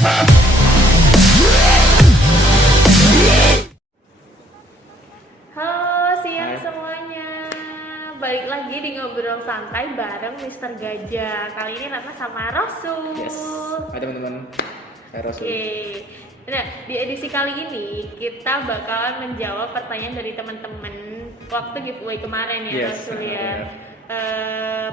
Halo siang Hai. semuanya, balik lagi di Ngobrol Santai bareng Mr. Gajah. Kali ini Ratna sama Rasul. Yes. Hai teman-teman. Hai Rasul. Oke, nah di edisi kali ini kita bakalan menjawab pertanyaan dari teman-teman waktu giveaway kemarin ya Yes, Rasul ya.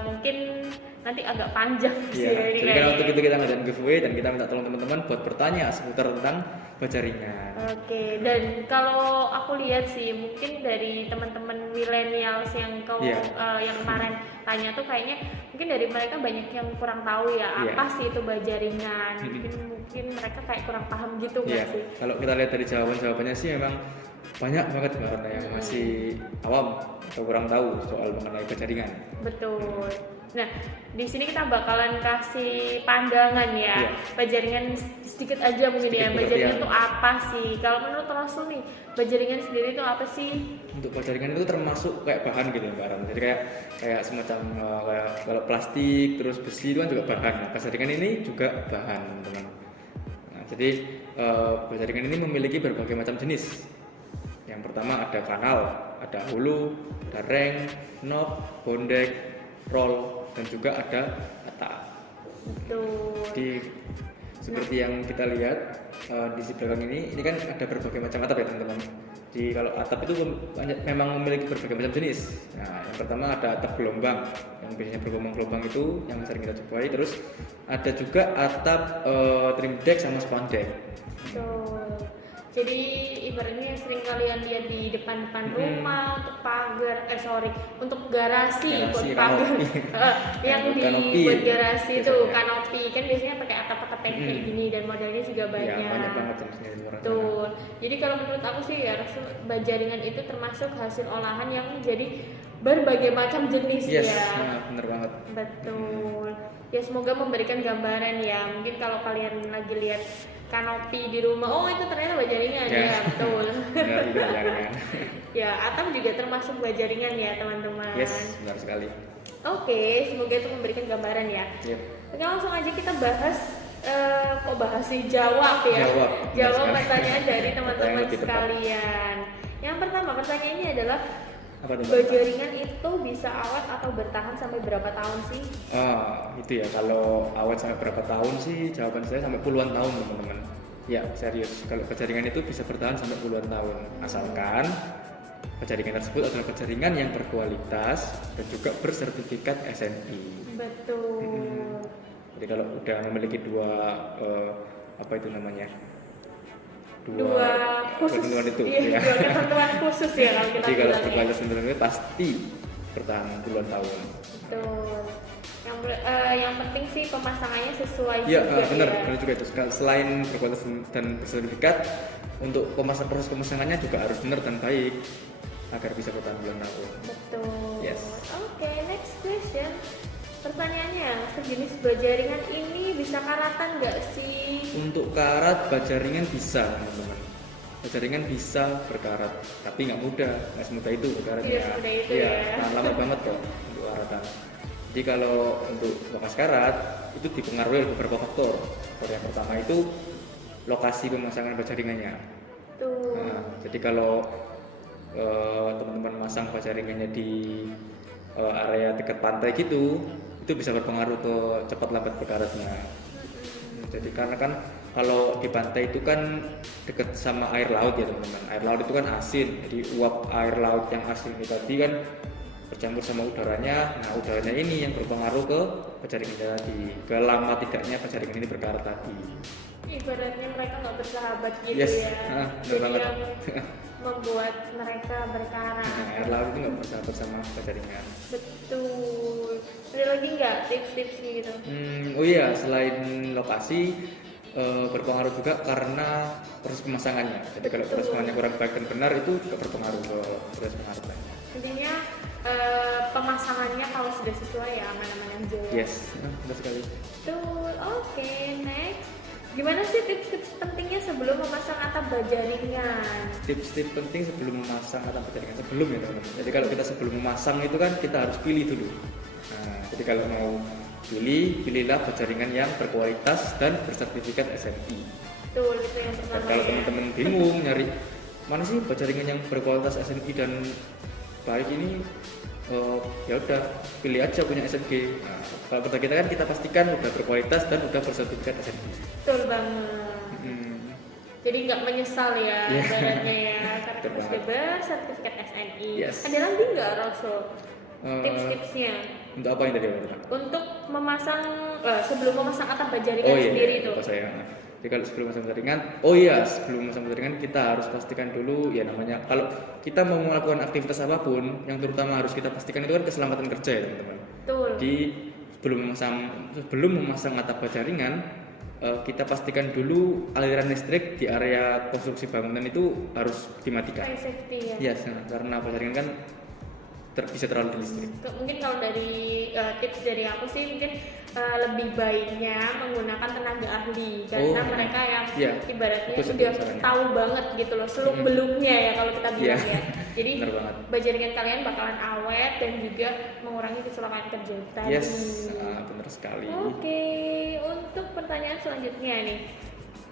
Mungkin nanti agak panjang sih Iya. ini Jadi kan waktu kayaknya. itu kita ngadain giveaway dan kita minta tolong teman-teman buat bertanya seputar tentang baca ringan. Oke, dan kalau aku lihat sih mungkin dari teman-teman millennials yang Iya. yang kemarin tanya tuh kayaknya mungkin dari mereka banyak yang kurang tahu ya Iya. apa sih itu bajaringan. Mungkin mereka kayak kurang paham gitu Iya. nggak sih? Kalau kita lihat dari jawabannya sih memang banyak banget karena yang masih awam atau kurang tahu soal mengenai baca ringan. Betul. Nah, di sini kita bakalan kasih pandangan ya. Iya. Bajaringan sedikit aja mungkin ya. Sedikit Bajaringan pengertian. itu apa sih? Kalau menurut Rasul nih, bajaringan sendiri itu apa sih? Untuk baca ringan itu termasuk kayak bahan gitu Mbak Ram. Jadi kayak semacam kayak kalau plastik terus besi itu kan juga bahan. Nah, baca ringan ini juga bahan teman. Nah, jadi baca ringan ini memiliki berbagai macam jenis. Yang pertama ada kanal, ada hulu, ada reng, knob, bondek, roll, dan juga ada atap. Betul. Jadi seperti yang kita lihat di si belakang ini kan ada berbagai macam atap ya teman-teman. Jadi kalau atap itu memang memiliki berbagai macam jenis. Nah, yang pertama ada atap gelombang, yang biasanya bergelombang-gelombang itu yang sering kita jumpai. Terus ada juga atap trim deck sama span deck. Betul. Jadi ibaratnya yang sering kalian lihat di depan-depan rumah untuk pagar, untuk garasi buat Garasi, pagar, kanopi. yang Kanopi, dibuat garasi itu biasanya. kanopi kan biasanya pakai atap-atap kayak gini dan modelnya juga banyak. Ya, banyak banget jenisnya di luar sana. Betul. Jadi kalau menurut aku sih ya bajaringan itu termasuk hasil olahan yang menjadi berbagai macam jenis Yes, ya. nah, bener banget. Betul. Ya semoga memberikan gambaran ya. Mungkin kalau kalian lagi lihat kanopi di rumah, oh itu ternyata bajaringan ya, betul. Ya, itu bajaringan. Ya, atap juga termasuk bajaringan ya teman-teman. Yes, benar sekali. Oke, semoga itu memberikan gambaran ya. Yep. Oke, langsung aja kita bahas. Kok bahas sih jawab ya? Jawab, benar sekali. Pertanyaan dari Pertanyaan teman-teman lebih tepat. sekalian. Yang pertama pertanyaannya adalah Apa tuh, Mbak? bajaringan itu bisa awet atau bertahan sampai berapa tahun sih? Itu ya, kalau awet sampai berapa tahun sih, jawaban saya sampai puluhan tahun teman-teman. Ya, serius, kalau bajaringan itu bisa bertahan sampai puluhan tahun, asalkan bajaringan tersebut adalah bajaringan yang berkualitas dan juga bersertifikat SNI. Betul. Jadi kalau udah memiliki apa itu namanya, Dua khusus. ketentuan itu, Iya, ya. dua ketentuan khusus ya kalau kita Jadi kalau bilang ya. berkualitas itu pasti bertahan puluhan tahun. Betul. Yang penting sih pemasangannya sesuai Iya, juga benar, ya. benar juga itu. Selain berkualitas dan bersertifikat, untuk proses pemasangannya juga harus benar dan baik agar bisa bertahan bulan tahun. Betul. Yes. Oke, next question. Pertanyaannya, sejenis bajaringan ini bisa karatan nggak sih? Untuk karat bajaringan bisa, teman-teman. Bajaringan bisa berkarat, tapi nggak mudah, nggak semudah itu berkaratnya. Tidak semudah itu Iya, ya. tahan lama banget kok untuk karatan. Jadi kalau untuk bekas karat itu dipengaruhi oleh beberapa faktor. Faktor yang pertama itu lokasi pemasangan bajaringannya. Tuh. Nah, jadi kalau teman-teman masang bajaringannya di area dekat pantai gitu, itu bisa berpengaruh ke cepat lambat berkaratnya. Jadi karena kan kalau di pantai itu kan dekat sama air laut ya teman-teman. Air laut itu kan asin, jadi uap air laut yang asin itu tadi kan bercampur sama udaranya. Nah udaranya ini yang berpengaruh ke bajaringan tadi, ke lama tidaknya bajaringan ini berkarat tadi. Ibaratnya mereka nggak bersahabat gitu Yes, ya. benar Jadi banget. yang membuat mereka berkarat. Nah, air laut itu nggak bersahabat sama bajaringan. Betul. Ada lagi nggak tips-tipsnya gitu? Oh iya, selain lokasi berpengaruh juga karena proses pemasangannya. Jadi kalau proses pemasangannya kurang baik dan benar itu juga berpengaruh ke proses pengaratannya. Intinya pemasangannya kalau sudah sesuai ya aman-aman aja. Yes, benar sekali. Betul. Oke, next. Gimana sih tips-tips pentingnya sebelum memasang atap bajaringan? Tips-tips penting sebelum memasang atap bajaringan sebelum ya teman-teman. Jadi kalau kita sebelum memasang itu kan kita harus pilih dulu. Nah, jadi kalau mau pilihlah jaringan yang berkualitas dan bersertifikat SMI. Betul, itu yang Dan pertama kalau ya. teman-teman bingung nyari mana sih jaringan yang berkualitas SMI dan baik ini, ya udah pilih aja punya SMG. Nah, kalau produk kita kan kita pastikan udah berkualitas dan udah bersertifikat SMG. Betul banget. Jadi nggak menyesal ya Iya. ibaratnya ya, karena Betul kita sudah bersertifikat SNI. Yes. Ada lagi nggak Rasul tips-tipsnya Untuk apa yang tadi Pak? untuk memasang sebelum memasang atap jaringan Oh iya, sendiri itu? lupa saya. Jadi kalau sebelum memasang jaringan, sebelum memasang jaringan kita harus pastikan dulu ya namanya kalau kita mau melakukan aktivitas apapun, yang terutama harus kita pastikan itu kan keselamatan kerja ya teman-teman. Betul. Jadi sebelum memasang atap jaringan, kita pastikan dulu aliran listrik di area konstruksi bangunan itu harus dimatikan. Fire safety ya. Yes, karena jaringan kan bisa terlalu listrik. Mungkin kalau dari tips dari aku sih mungkin lebih baiknya menggunakan tenaga ahli karena mereka yang ibaratnya Betul, udah sarannya. tahu banget gitu loh seluk beluknya ya kalau kita bilang ya. Jadi Benar banget. jaringan kalian bakalan awet dan juga mengurangi kecelakaan kerja tadi. Yes, benar sekali. Oke, untuk pertanyaan selanjutnya nih.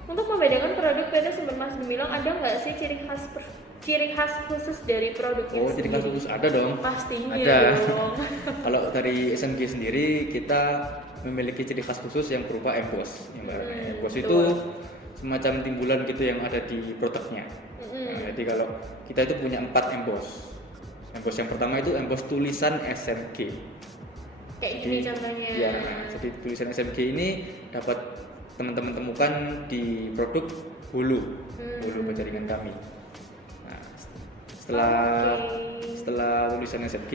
Untuk membedakan produk PT Sumber Mas Gemilang ada nggak sih ciri khas khusus dari produknya Oh, ciri khas khusus ada dong. Pastinya Ada. dong. Kalau dari SMG sendiri kita memiliki ciri khas khusus yang berupa emboss. Emboss itu semacam timbulan gitu yang ada di produknya. Nah, jadi kalau kita itu punya 4 emboss. Emboss yang pertama itu emboss tulisan SMG. Kayak gini contohnya. Ya, jadi tulisan SMG ini dapat teman-teman temukan di produk hulu jaringan kami. Nah, setelah tulisan SMG,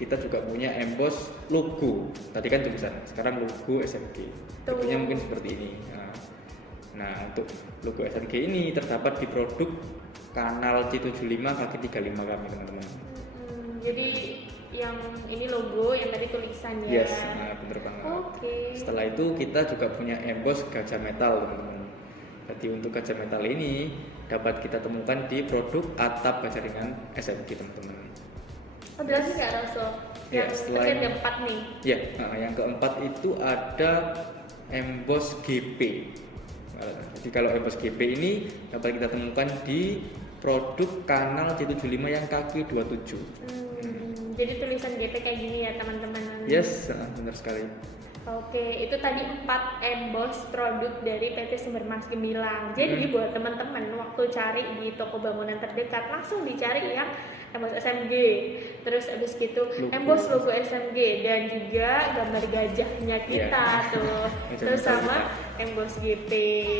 kita juga punya emboss logo. Tadi kan tulisan, sekarang logo SMG. Bentuknya mungkin seperti ini. Nah, untuk logo SMG ini terdapat di produk kanal C75 kaki 35 kami teman-teman. Jadi yang ini logo, yang tadi tulisannya. Yes, bener banget. Oke. Setelah itu kita juga punya emboss gajah metal teman-teman. Jadi untuk gajah metal ini dapat kita temukan di produk atap jaringan SMG teman-teman. Ada lagi nggak Rasul? Ya, Yang selain ada 4 nih. Ya, yang keempat itu ada emboss GP. Jadi kalau emboss GP ini dapat kita temukan di produk kanal C75 yang kaki 27. Jadi tulisan GP kayak gini ya teman-teman. Yes, benar sekali. Oke, itu tadi 4 emboss produk dari PT Sumber Mas Gemilang. Jadi buat teman-teman waktu cari di toko bangunan terdekat langsung dicari yang emboss SMG. Terus abis gitu emboss logo SMG dan juga gambar gajahnya kita tuh. Terus sama emboss GP.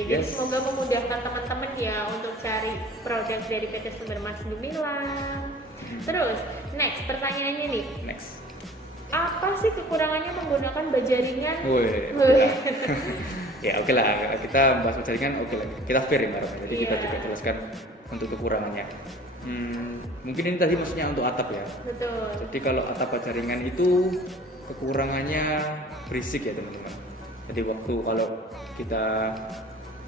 Jadi semoga memudahkan teman-teman ya untuk cari produk dari PT Sumber Mas Gemilang. Terus next pertanyaannya nih. Apa sih kekurangannya menggunakan bajaringan? Ya oke lah, kita bahas jaringan oke lah, kita fair ya. Jadi kita juga jelaskan untuk kekurangannya. Mungkin ini tadi maksudnya untuk atap ya. Betul. Jadi kalau atap jaringan itu kekurangannya berisik ya teman-teman. Jadi waktu kalau kita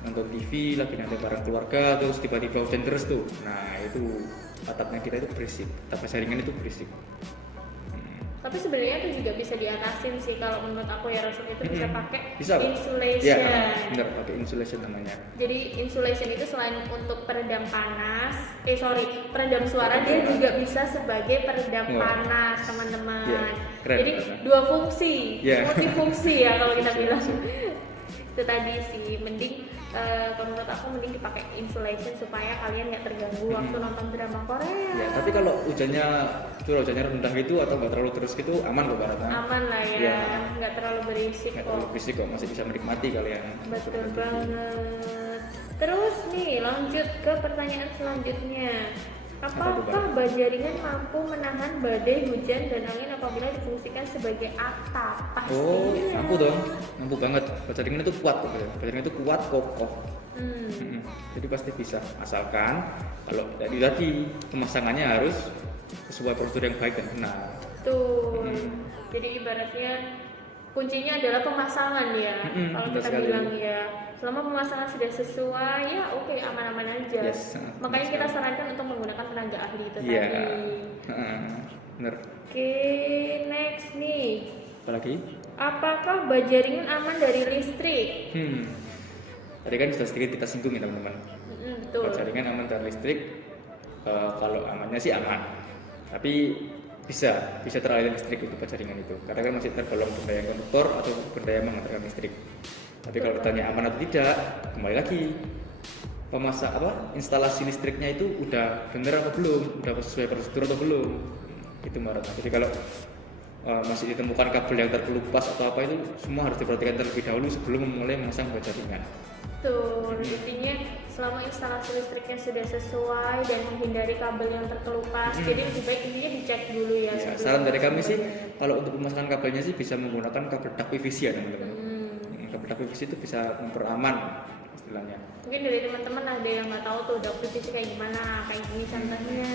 nonton TV lagi nanti bareng keluarga terus tiba-tiba hujan terus tuh, nah itu atapnya kita itu berisik, atap jaringan itu berisik. Tapi sebenarnya itu juga bisa diatasin sih kalau menurut aku ya Rasul itu bisa pakai insulation. Ya, benar pakai insulation namanya. Jadi insulation itu selain untuk peredam panas, peredam suara, dia juga bisa sebagai peredam panas teman-teman. Jadi dua fungsi, multifungsi ya kalau kita bilang. Itu tadi sih mending kalau menurut aku mending dipakai insulation supaya kalian nggak terganggu waktu nonton drama Korea. Ya, tapi kalau hujannya rendah gitu atau nggak terlalu terus gitu aman kok Baratnya. Aman lah ya, nggak terlalu berisik nggak kok. terlalu berisik kok, masih bisa menikmati kalian. Betul banget. Terus nih lanjut ke pertanyaan selanjutnya. Apakah bajaringan mampu menahan badai hujan dan angin apabila difungsikan sebagai atap? Pastinya. Mampu dong, mampu banget. Bajaringan itu kuat, bajaringan itu kuat, kokoh. Jadi pasti bisa, asalkan kalau tadi pemasangannya harus sesuai prosedur yang baik dan benar. Tuh, jadi ibaratnya kuncinya adalah pemasangan ya. Kalau kita bilang ya, selama pemasangan sudah sesuai ya oke, aman-aman aja. Makanya kita sarankan untuk menggunakan tenaga ahli itu tadi. Benar. Oke, next nih. Apalagi? Apakah bajaringan aman dari listrik? Tadi kan sudah sedikit kita singgung ya teman-teman. Betul. Jaringan aman dari listrik, kalau amannya sih aman, tapi bisa teraliri listrik untuk jaringan itu, karena kan masih tergolong benda yang konduktor atau benda yang menghantarkan listrik. Tapi kalau bertanya aman atau tidak, kembali lagi instalasi listriknya itu udah bener apa belum, udah sesuai prosedur atau belum, itu masalahnya. Jadi kalau masih ditemukan kabel yang terkelupas atau apa, itu semua harus diperhatikan terlebih dahulu sebelum memulai memasang jaringan. Betul, intinya selama instalasi listriknya sudah sesuai dan menghindari kabel yang terkelupas, jadi lebih baik intinya dicek dulu ya. Ya, saran dari kami sih, kalau untuk pemasangan kabelnya sih bisa menggunakan kabel duct PVC ya teman-teman. Kabel duct PVC itu bisa memperaman istilahnya. Mungkin dari teman-teman ada yang nggak tahu tuh duct PVC kayak gimana, kayak gini contohnya.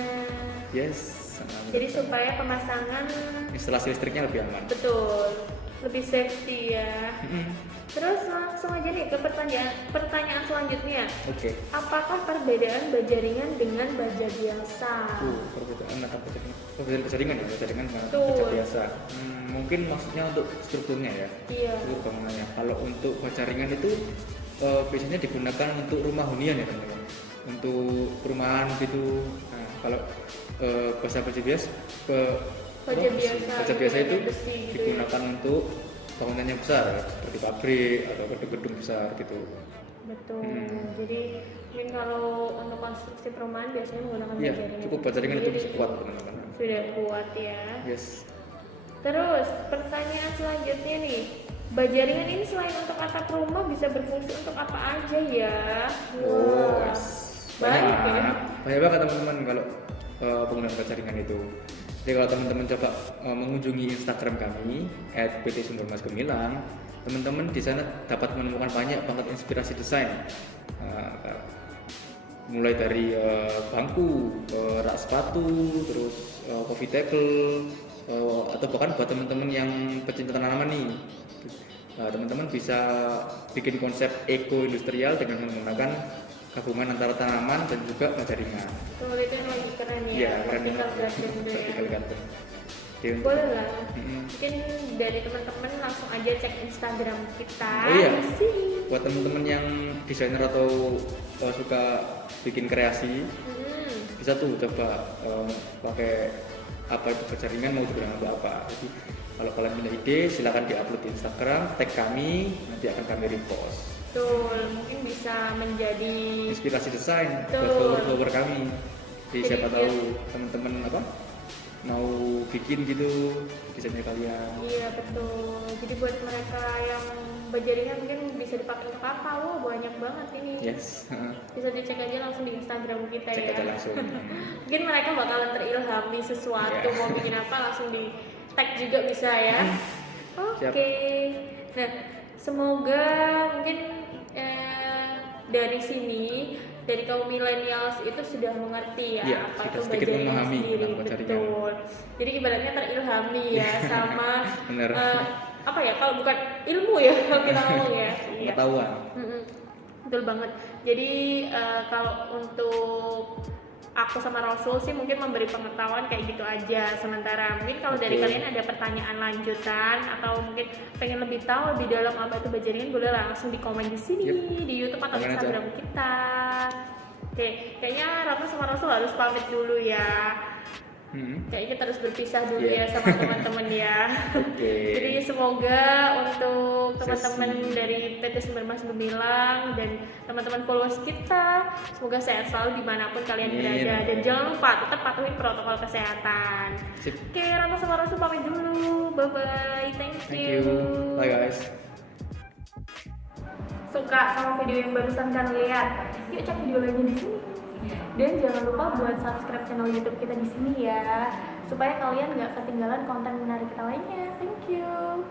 Yes. Jadi supaya pemasangan instalasi listriknya lebih aman. Betul, lebih safety ya. Terus langsung aja nih ke pertanyaan selanjutnya. Oke. Apakah perbedaan bajaringan dengan baja biasa? Perbedaan apa jaringan? Perbedaan jaringan ya, jaringan dengan baja biasa. Mungkin maksudnya untuk strukturnya ya. Iya. Struktur bangunannya. Kalau untuk jaringan itu biasanya digunakan untuk rumah hunian ya teman-teman. Untuk perumahan gitu. Nah, kalau baja biasa itu digunakan untuk bangunan yang besar seperti pabrik atau gedung-gedung besar gitu. Betul. Jadi mungkin kalau untuk konstruksi perumahan biasanya menggunakan bajaringan. Cukup bajaringan itu bisa kuat teman-teman. Sudah kuat ya. Yes. Terus pertanyaan selanjutnya nih, bajaringan ini selain untuk atap rumah bisa berfungsi untuk apa aja ya? Banyak ya. Banyak banget teman-teman kalau penggunaan bajaringan itu. Jadi kalau teman-teman coba mengunjungi Instagram kami @pt_sumbermasgemilang, teman-teman di sana dapat menemukan banyak banget inspirasi desain. Mulai dari bangku, rak sepatu, terus coffee table, atau bahkan buat teman-teman yang pecinta tanaman nih. Teman-teman bisa bikin konsep eco industrial dengan menggunakan gabungan antara tanaman dan juga jaringan. Tuh itu yang lagi keren ya. Iya, keren Vertical garden. Boleh lah. Mungkin dari teman-teman langsung aja cek Instagram kita. Di sini. Buat teman-teman yang desainer atau suka bikin kreasi, bisa tuh coba pakai apa itu jaringan mau digunakan apa. Jadi kalau kalian punya ide, silakan diupload di Instagram, tag kami, nanti akan kami repost. Betul, mungkin bisa menjadi inspirasi desain buat follower kami. Jadi siapa tahu teman-teman mau bikin gitu desainnya kalian. Iya betul. Jadi buat mereka yang bajaringan mungkin bisa dipakai untuk apa? Wah banyak banget ini. Yes. Bisa dicek aja langsung di Instagram kita. Cek aja langsung. Mungkin mereka bakalan terilhami sesuatu mau bikin apa langsung di tag juga bisa ya. Oke. Nah semoga mungkin dari sini dari kaum millennials itu sudah mengerti ya apa itu bajaringan sendiri. Betul. Jadi ibaratnya terilhami ya sama apa ya kalau bukan ilmu ya kalau kita ngomong ya. Pengetahuan. Betul banget. Jadi kalau untuk aku sama Rasul sih mungkin memberi pengetahuan kayak gitu aja sementara. Mungkin kalau dari kalian ada pertanyaan lanjutan atau mungkin pengen lebih tahu lebih dalam apa itu bajaringan, boleh langsung di komen di sini di YouTube atau Instagram kita. Oke, kayaknya Rama sama Rasul harus pamit dulu ya. Kayaknya kita harus berpisah dulu ya sama teman-teman ya. Jadi semoga untuk teman-teman dari PT Sumbermas Gemilang dan teman-teman followers kita semoga sehat selalu dimanapun kalian berada dan jangan lupa tetap patuhin protokol kesehatan. Oke, Rama sama Rasul pamit dulu. Bye bye. Thank you. Bye guys. Suka sama video yang barusan kalian lihat? Yuk cek video lainnya di sini. Dan jangan lupa buat subscribe channel YouTube kita di sini ya, supaya kalian nggak ketinggalan konten menarik kita lainnya. Thank you.